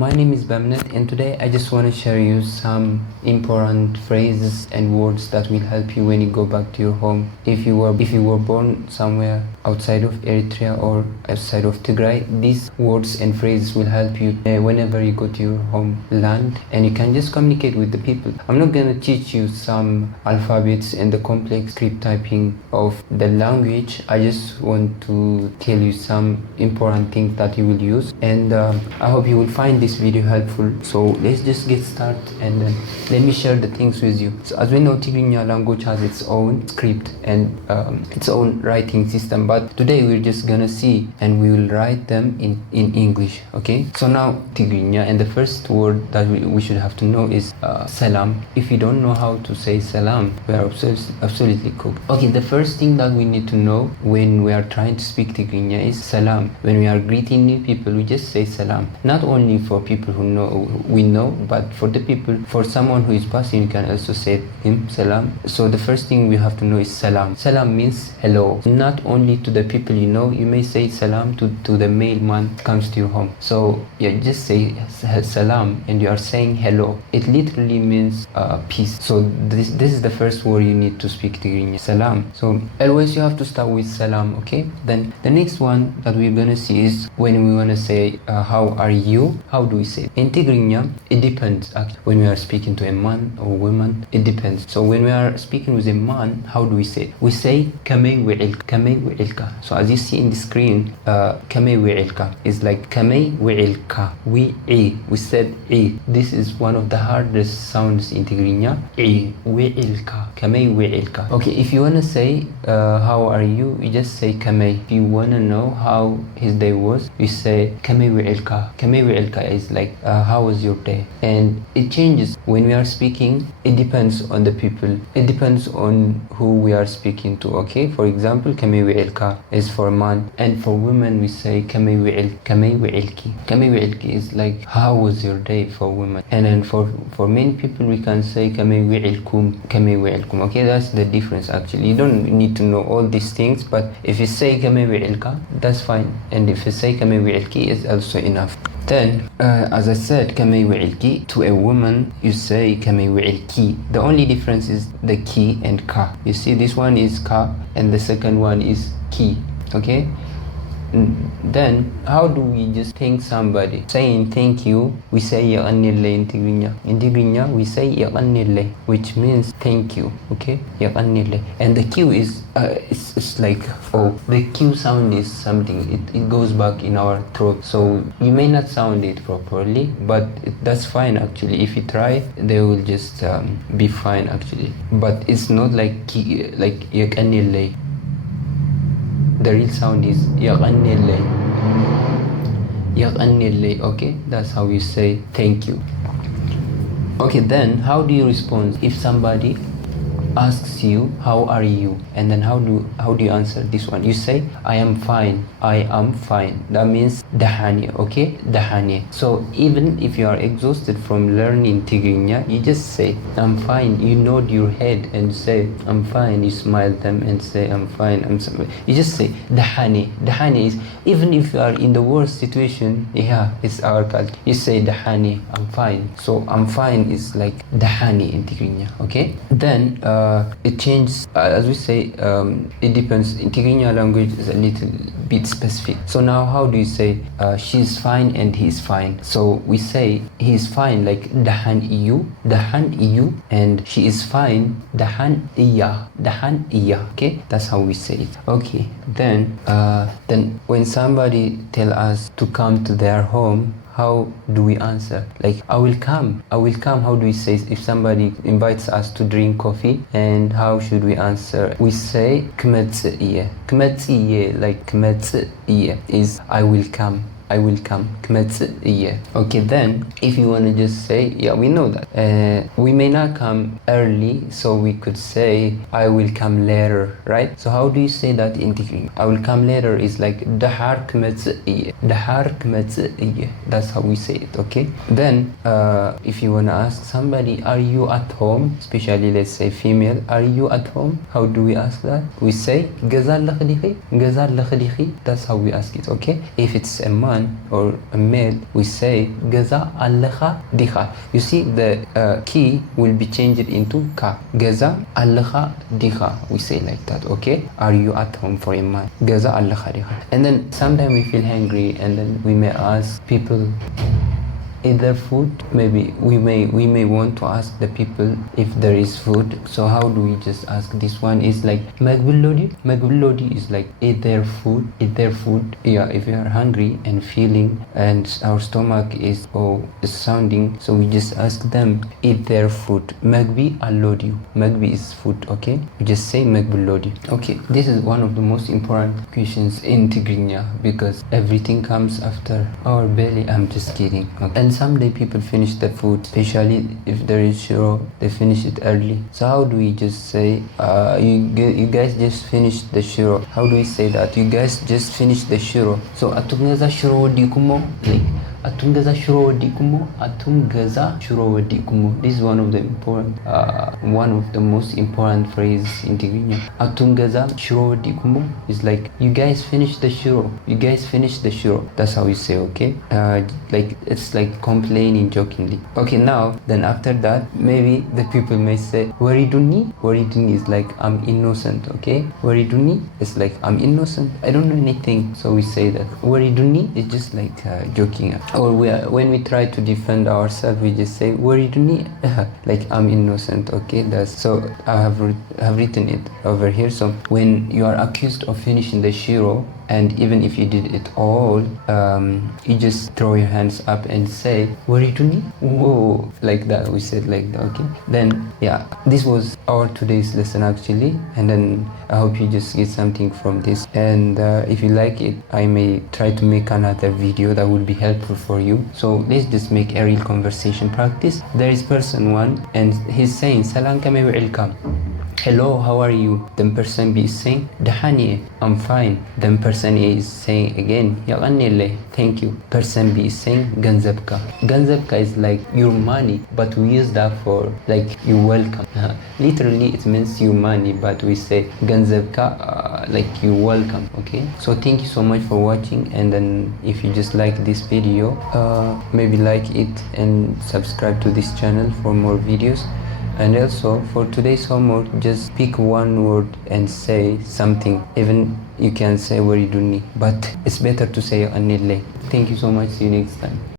my name is Bamnet, and today I just want to share you some important phrases and words that will help you when you go back to your home. If you were born somewhere outside of Eritrea or outside of Tigray, these words and phrases will help you whenever you go to your homeland, and you can just communicate with the people. I'm not gonna teach you some alphabets and the complex script typing of the language. I just want to tell you some important things that you will use, and I hope you will find this video helpful. So let's just get started, and then let me share the things with you. So as we know, Tigrinya language has its own script and its own writing system, but today we're just gonna see and we will write them in English. Okay, so now Tigrinya, and the first word that we should have to know is salam. If you don't know how to say salam, we are absolutely cooked. Okay, the first thing that we need to know when we are trying to speak Tigrinya is salam. When we are greeting new people, we just say salam. Not only for people who know, but for someone who is passing, you can also say him salam. So the first thing we have to know is salam. Salam means hello. Not only to the people you know, you may say salam to the mailman comes to your home. So yeah, just say salam and you are saying hello. It literally means peace. So this is the first word you need to speak Tigrinya, salam. So always you have to start with salam, okay? Then the next one that we're gonna see is when we wanna say how are you, how do we say it? In Tigrinya, it depends actually. When we are speaking to a man or woman, it depends. So when we are speaking with a man, how do we say it? We say kamay wi'ilka. So as you see in the screen, kamay wi'ilka is like kamay wi'ilka. We said e. This is one of the hardest sounds in Tigrinya. E wi'ilka, kamay wi'ilka. Okay, if you wanna say how are you, you just say kamay. If you wanna know how his day was, you say kamay wi'ilka. Kamay wi'ilka is like how was your day? And it changes when we are speaking. It depends on the people. It depends on who we are speaking to. Okay, for example, kamay wi'ilka is for man, and for women we say kamay wi'ilki. Kamay wi'ilki is like how was your day for women, and then for many people we can say kamay wi'ilkum. Okay, that's the difference actually. You don't need to know all these things, but if you say kamay wi'ilka, that's fine, and if you say kamay wi'ilki, is also enough. Then, as I said, kamay wi'ilki, to a woman, you say kamay wi'ilki. The only difference is the ki and ka. You see, this one is ka, and the second one is ki, okay? Then, how do we just thank somebody? Saying thank you, we say yaqannille in Tigrinya. In Tigrinya, we say yaqannille, which means thank you, okay? Yaqannille. And the Q is, it's like, oh, the Q sound is something, it goes back in our throat. So, you may not sound it properly, but that's fine actually. If you try, they will just be fine actually. But it's not like yaqannille. The real sound is yaqannille. Okay, that's how you say thank you. Okay, then how do you respond if somebody asks you how are you, and then how do you answer this one? You say I am fine. That means dahani, okay? Dahani. So even if you are exhausted from learning Tigrinya, you just say I'm fine. You nod your head and say I'm fine. You smile them and say I'm fine. You just say dahani. Dahani is, even if you are in the worst situation, yeah, it's our culture. You say dahani, I'm fine. So I'm fine is like dahani in Tigrinya, okay? Then it changes, as we say, it depends. In Tigrinya language is a little bit specific. So now how do you say she's fine and he's fine? So we say he's fine like dahan iyu, and she is fine dahan iya. Okay, that's how we say it. Okay, then when somebody tell us to come to their home, how do we answer? Like I will come. How do we say if somebody invites us to drink coffee? And how should we answer? We say kmetsiye. Like kmetsiye is I will come. Okay, then if you want to just say, yeah, we know that we may not come early, so we could say I will come later, right? So how do you say that in Tigrinya? I will come later is like dahar kmetsiye. That's how we say it, okay? Then if you want to ask somebody, are you at home? Especially let's say female, are you at home? How do we ask that? We say gazal lakhdihi. That's how we ask it, okay? If it's a man, man or a male, we say Gaza allaha diha. You see the key will be changed into ka. Gaza allaha diha. We say like that, okay? Are you at home for a man? Gaza allaha diha. And then sometimes we feel hungry, and then we may ask people, is there food? Maybe we may want to ask the people if there is food. So how do we just ask? This one is like Magulodi is like, is there food? Is there food? Yeah, if we are hungry and feeling and our stomach is sounding, so we just ask them, is there food? Magbi allodi. Magbi is food, okay? We just say Magbulodi. Okay, this is one of the most important questions in Tigrinya because everything comes after our belly. I'm just kidding. Okay. And someday people finish the food, especially if there is shiro, they finish it early. So how do we just say, you guys just finished the shiro? How do we say that? You guys just finished the shiro. So atungaza shiro dikumo, like atungaza shiro dikumo, atungaza shiro dikumo. This is one of the important, one of the most important phrases in Tigrinya. Atungaza shiro dikumo is like, you guys finished the shiro. You guys finished the shiro. That's how we say, okay? Like it's like complaining jokingly. Okay, now then after that, maybe the people may say wariduni. Wariduni is like, I'm innocent, okay? Wariduni is like, I'm innocent, I don't know anything. So we say that wariduni is just like joking. Or when we try to defend ourselves, we just say wariduni, like I'm innocent, okay? That's so I have written it over here. So when you are accused of finishing the shiro, and even if you did it all, you just throw your hands up and say, wariduni? Whoa, like that. We said like that, okay? Then, yeah, this was our today's lesson actually. And then I hope you just get something from this. And if you like it, I may try to make another video that will be helpful for you. So let's just make a real conversation practice. There is person one, and he's saying, Salam kame welcome. Hello, how are you? Then person B is saying, Dahani, I'm fine. Then person A is saying again, Yaganile, thank you. Person B is saying, Ganzabka. Ganzabka is like your money, but we use that for like you're welcome. Literally, it means your money, but we say Ganzabka, like you're welcome, okay? So thank you so much for watching. And then if you just like this video, maybe like it and subscribe to this channel for more videos. And also for today's homework, just pick one word and say something. Even you can say wariduni, but it's better to say anile. Thank you so much. See you next time.